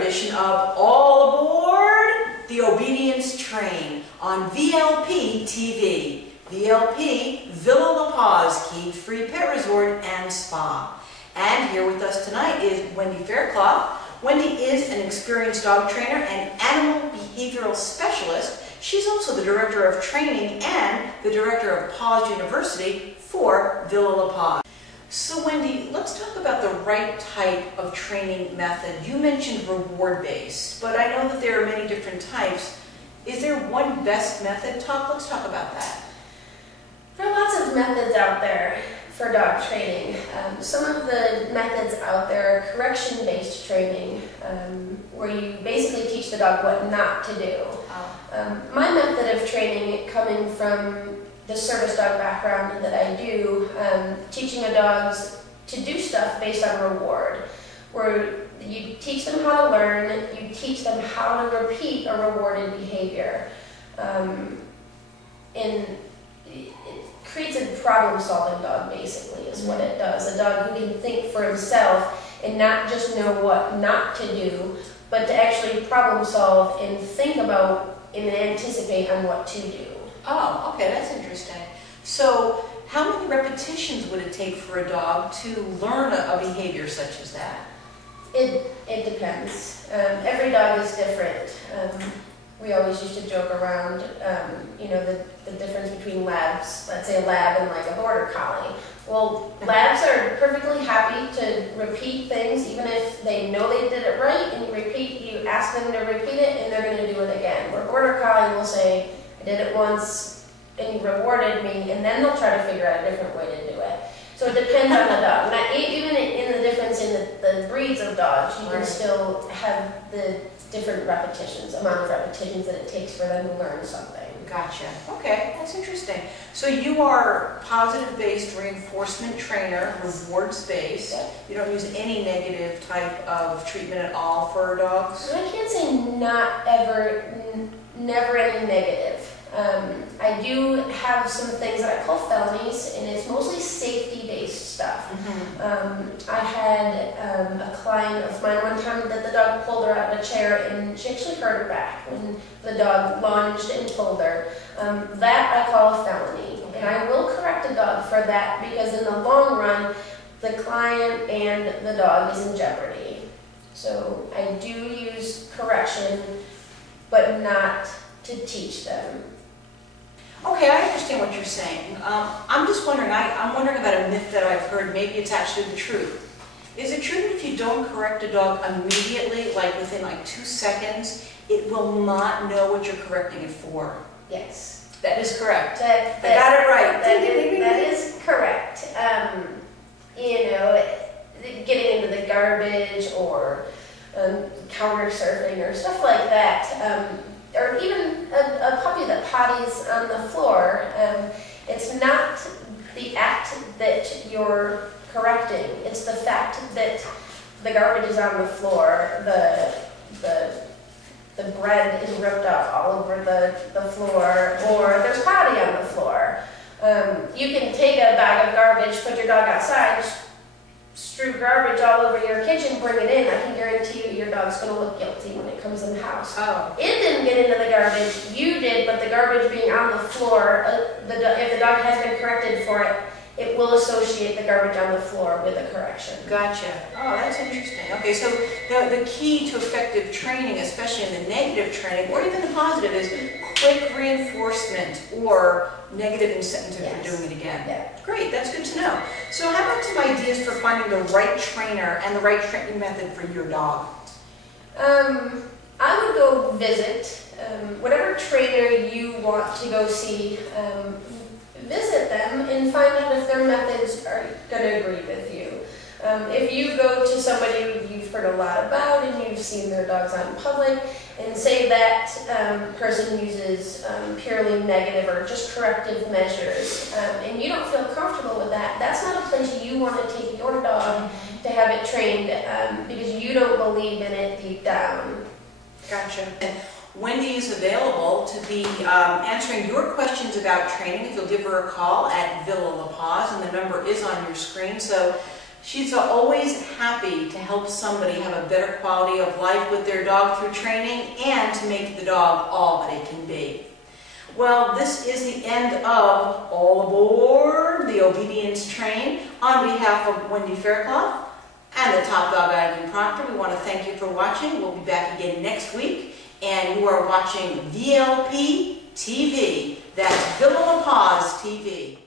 edition of All Aboard the Obedience Train on VLP TV. VLP, Villa La Paz, Key Free Pet Resort and Spa. And here with us tonight is Wendi Faircloth. Wendi is an experienced dog trainer and animal behavioral specialist. She's also the Director of Training and the Director of PAWS University for Villa La Paz. So Wendi, let's talk about the right type of training method. You mentioned reward-based, but I know that there are many different types. Is there one best method? Let's talk about that. There are lots of methods out there for dog training. Some of the methods out there are correction-based training, where you basically teach the dog what not to do. My method of training, coming from the service dog background that I do, teaching the dogs to do stuff based on reward, where you teach them how to learn, you teach them how to repeat a rewarded behavior. And it creates a problem-solving dog, basically, is what it does. A dog who can think for himself and not just know what not to do, but to actually problem-solve and think about and anticipate on what to do. Oh, okay, that's interesting. So, how many repetitions would it take for a dog to learn a behavior such as that? It depends. Every dog is different. We always used to joke around, you know, the difference between labs. Let's say a lab and like a border collie. Well, labs are perfectly happy to repeat things, even if they know they did it right, and you ask them to repeat it, and they're going to do it again. Where border collie will say, I did it once, and you rewarded me, and then they'll try to figure out a different way to do it. So it depends on the dog. Now, even in the difference in the breeds of dogs, you can still have the different amount of repetitions that it takes for them to learn something. Gotcha. Okay, that's interesting. So you are positive-based reinforcement trainer, rewards-based. Yeah. You don't use any negative type of treatment at all for dogs? I can't say never any negative. I do have some things that I call felonies, and it's mostly safety-based stuff. I had a client of mine one time that the dog pulled her out of a chair, and she actually hurt her back when the dog lunged and pulled her. That I call a felony, and I will correct a dog for that, because in the long run, the client and the dog is in jeopardy. So I do use correction, but not to teach them. Okay, I understand what you're saying. I'm just wondering, I'm wondering about a myth that I've heard, maybe it's actually the truth. Is it true that if you don't correct a dog immediately, like within like 2 seconds, it will not know what you're correcting it for? Yes. That is correct. I got it right. That is correct. You know, getting into the garbage or counter surfing or stuff like that, or even a puppy that potties on the floor, it's not the act that you're correcting, it's the fact that the garbage is on the floor, the bread is ripped up all over the floor, or there's potty on the floor. You can take a bag of garbage, put your dog outside, strew garbage all over your kitchen, bring it in. I can guarantee you your dog's going to look guilty when it comes in the house. Oh. It didn't get into the garbage, you did, but the garbage being on the floor, if the dog has been corrected for it, it will associate the garbage on the floor with a correction. Gotcha. Oh, that's interesting. Okay, so the key to effective training, especially in the negative training, or even the positive, is quick reinforcement or negative incentive for doing it again. Yeah. Great, that's good to know. So how about some ideas for finding the right trainer and the right training method for your dog? I would go visit. Whatever trainer you want to go see, visit them and find out if their methods are going to agree with you. If you go to somebody you've heard a lot about and you've seen their dogs out in public, and say that person uses purely negative or just corrective measures, and you don't feel comfortable with that, that's not a place you want to take your dog to have it trained, because you don't believe in it deep down. Gotcha. Wendi is available to be answering your questions about training. If you'll give her a call at Villa La Paz, and the number is on your screen. So She's always happy to help somebody have a better quality of life with their dog through training and to make the dog all that it can be. Well, this is the end of All Aboard the Obedience Train. On behalf of Wendi Faircloth and the top dog Eileen Proctor, we want to thank you for watching. We'll be back again next week, and you are watching VLP TV. That's Villa La Paz TV.